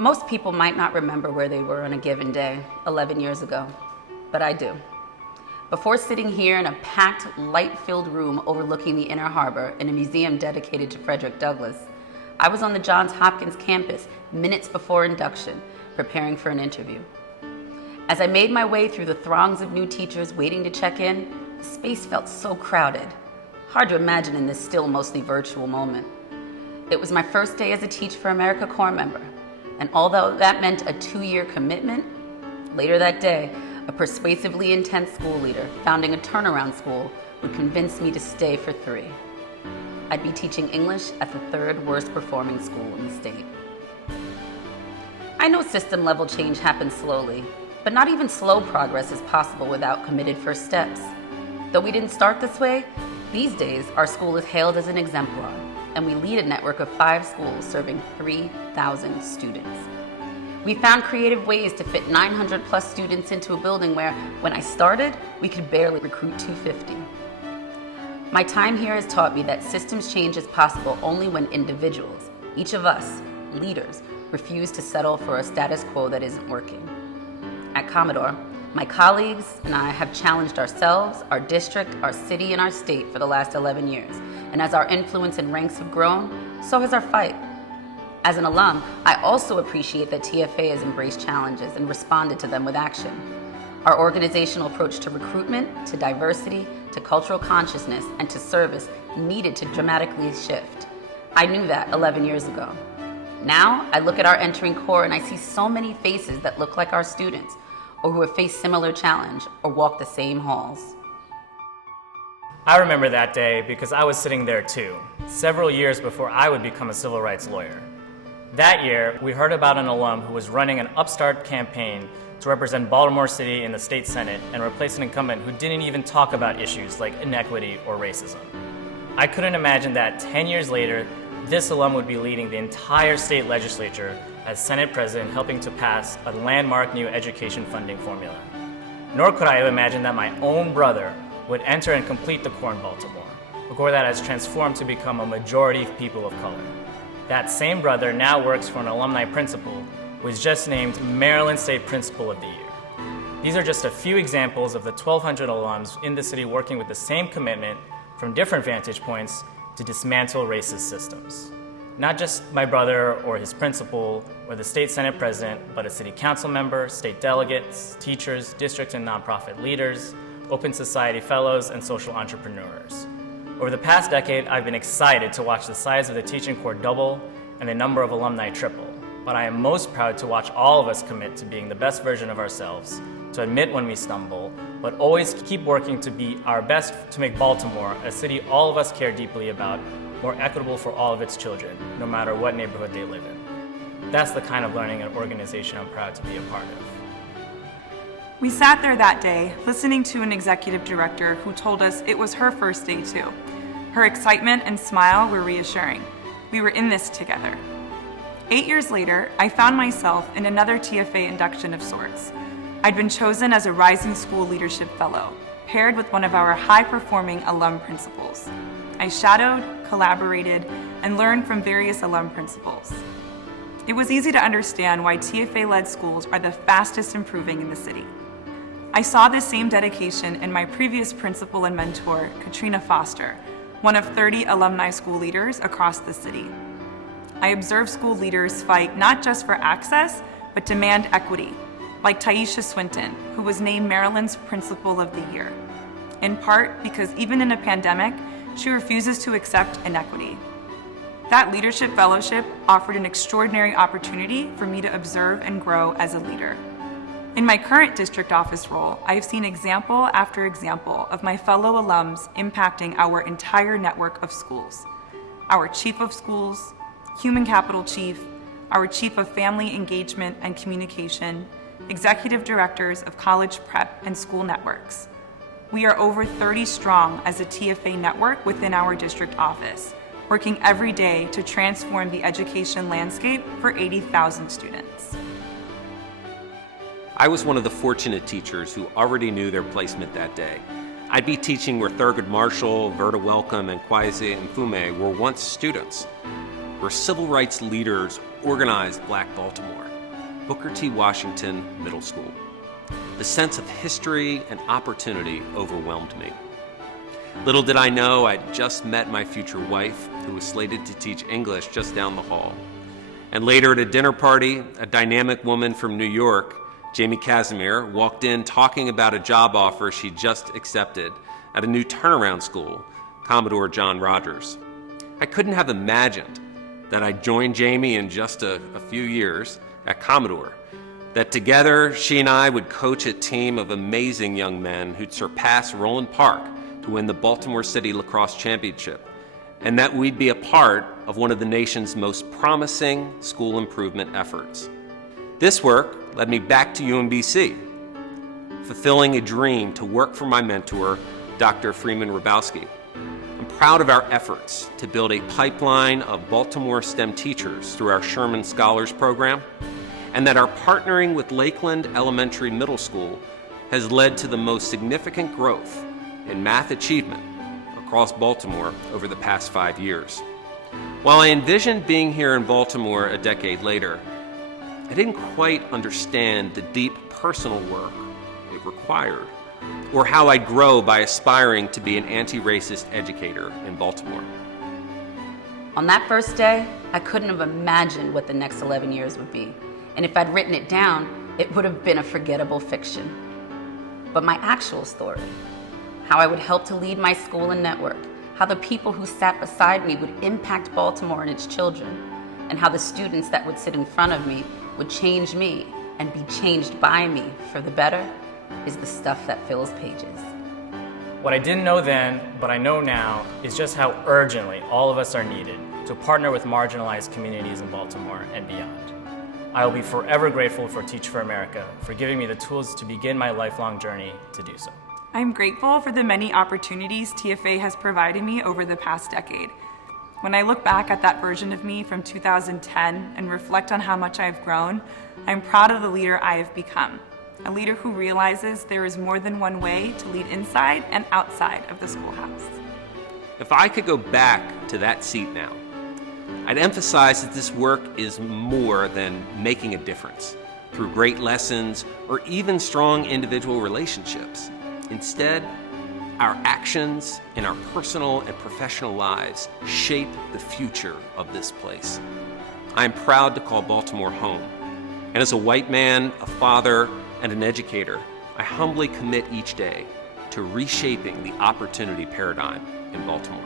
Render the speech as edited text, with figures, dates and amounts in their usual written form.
Most people might not remember where they were on a given day 11 years ago, but I do. Before sitting here in a packed, light-filled room overlooking the Inner Harbor in a museum dedicated to Frederick Douglass, I was on the Johns Hopkins campus minutes before induction, preparing for an interview. As I made my way through the throngs of new teachers waiting to check in, the space felt so crowded. Hard to imagine in this still mostly virtual moment. It was my first day as a Teach for America Corps member, and although that meant a 2-year commitment, later that day, a persuasively intense school leader founding a turnaround school would convince me to stay for 3. I'd be teaching English at the 3rd worst performing school in the state. I know system level change happens slowly, but not even slow progress is possible without committed first steps. Though we didn't start this way, these days our school is hailed as an exemplar, and we lead a network of 5 schools serving 3,000 students. We found creative ways to fit 900 plus students into a building where, when I started, we could barely recruit 250. My time here has taught me that systems change is possible only when individuals, each of us, leaders, refuse to settle for a status quo that isn't working. At Commodore, my colleagues and I have challenged ourselves, our district, our city, and our state for the last 11 years. And as our influence and ranks have grown, so has our fight. As an alum, I also appreciate that TFA has embraced challenges and responded to them with action. Our organizational approach to recruitment, to diversity, to cultural consciousness, and to service needed to dramatically shift. I knew that 11 years ago. Now, I look at our entering Corps and I see so many faces that look like our students, or who have faced similar challenge, or walked the same halls. I remember that day because I was sitting there too, several years before I would become a civil rights lawyer. That year, we heard about an alum who was running an upstart campaign to represent Baltimore City in the state Senate and replace an incumbent who didn't even talk about issues like inequity or racism. I couldn't imagine that 10 years later, this alum would be leading the entire state legislature as Senate President, helping to pass a landmark new education funding formula. Nor could I have imagined that my own brother would enter and complete the Corps in Baltimore, a Corps that has transformed to become a majority of people of color. That same brother now works for an alumni principal who was just named Maryland State Principal of the Year. These are just a few examples of the 1,200 alums in the city working with the same commitment from different vantage points to dismantle racist systems. Not just my brother or his principal or the state Senate president, but a city council member, state delegates, teachers, district and nonprofit leaders, open society fellows, and social entrepreneurs. Over the past decade, I've been excited to watch the size of the teaching corps double and the number of alumni triple. But I am most proud to watch all of us commit to being the best version of ourselves, to admit when we stumble, but always keep working to be our best to make Baltimore a city all of us care deeply about, more equitable for all of its children, no matter what neighborhood they live in. That's the kind of learning and organization I'm proud to be a part of. We sat there that day, listening to an executive director who told us it was her first day too. Her excitement and smile were reassuring. We were in this together. 8 years later, I found myself in another TFA induction of sorts. I'd been chosen as a Rising School Leadership Fellow, paired with one of our high-performing alum principals. I shadowed, collaborated, and learned from various alum principals. It was easy to understand why TFA-led schools are the fastest improving in the city. I saw this same dedication in my previous principal and mentor, Katrina Foster, one of 30 alumni school leaders across the city. I observed school leaders fight not just for access, but demand equity, like Taisha Swinton, who was named Maryland's Principal of the Year, in part because even in a pandemic, she refuses to accept inequity. That leadership fellowship offered an extraordinary opportunity for me to observe and grow as a leader. In my current district office role, I have seen example after example of my fellow alums impacting our entire network of schools. Our chief of schools, human capital chief, our chief of family engagement and communication, executive directors of college prep and school networks. We are over 30 strong as a TFA network within our district office, working every day to transform the education landscape for 80,000 students. I was one of the fortunate teachers who already knew their placement that day. I'd be teaching where Thurgood Marshall, Verda Welcome, and Kwesi Mfume were once students, where civil rights leaders organized Black Baltimore. Booker T. Washington Middle School. The sense of history and opportunity overwhelmed me. Little did I know I'd just met my future wife, who was slated to teach English just down the hall. And later at a dinner party, a dynamic woman from New York, Jamie Casimir, walked in talking about a job offer she just accepted at a new turnaround school, Commodore John Rogers. I couldn't have imagined that I'd join Jamie in just a few years at Commodore, that together she and I would coach a team of amazing young men who'd surpass Roland Park to win the Baltimore City Lacrosse Championship, and that we'd be a part of one of the nation's most promising school improvement efforts. This work led me back to UMBC, fulfilling a dream to work for my mentor, Dr. Freeman Rabowski. I'm proud of our efforts to build a pipeline of Baltimore STEM teachers through our Sherman Scholars Program, and that our partnering with Lakeland Elementary Middle School has led to the most significant growth in math achievement across Baltimore over the past 5 years. While I envisioned being here in Baltimore a decade later, I didn't quite understand the deep personal work it required, or how I'd grow by aspiring to be an anti-racist educator in Baltimore. On that first day, I couldn't have imagined what the next 11 years would be. And if I'd written it down, it would have been a forgettable fiction. But my actual story, how I would help to lead my school and network, how the people who sat beside me would impact Baltimore and its children, and how the students that would sit in front of me would change me and be changed by me for the better, is the stuff that fills pages. What I didn't know then, but I know now, is just how urgently all of us are needed to partner with marginalized communities in Baltimore and beyond. I will be forever grateful for Teach for America for giving me the tools to begin my lifelong journey to do so. I'm grateful for the many opportunities TFA has provided me over the past decade. When I look back at that version of me from 2010 and reflect on how much I've grown, I'm proud of the leader I have become. A leader who realizes there is more than one way to lead inside and outside of the schoolhouse. If I could go back to that seat now, I'd emphasize that this work is more than making a difference through great lessons or even strong individual relationships. Instead, our actions in our personal and professional lives shape the future of this place. I am proud to call Baltimore home. And as a white man, a father, and an educator, I humbly commit each day to reshaping the opportunity paradigm in Baltimore.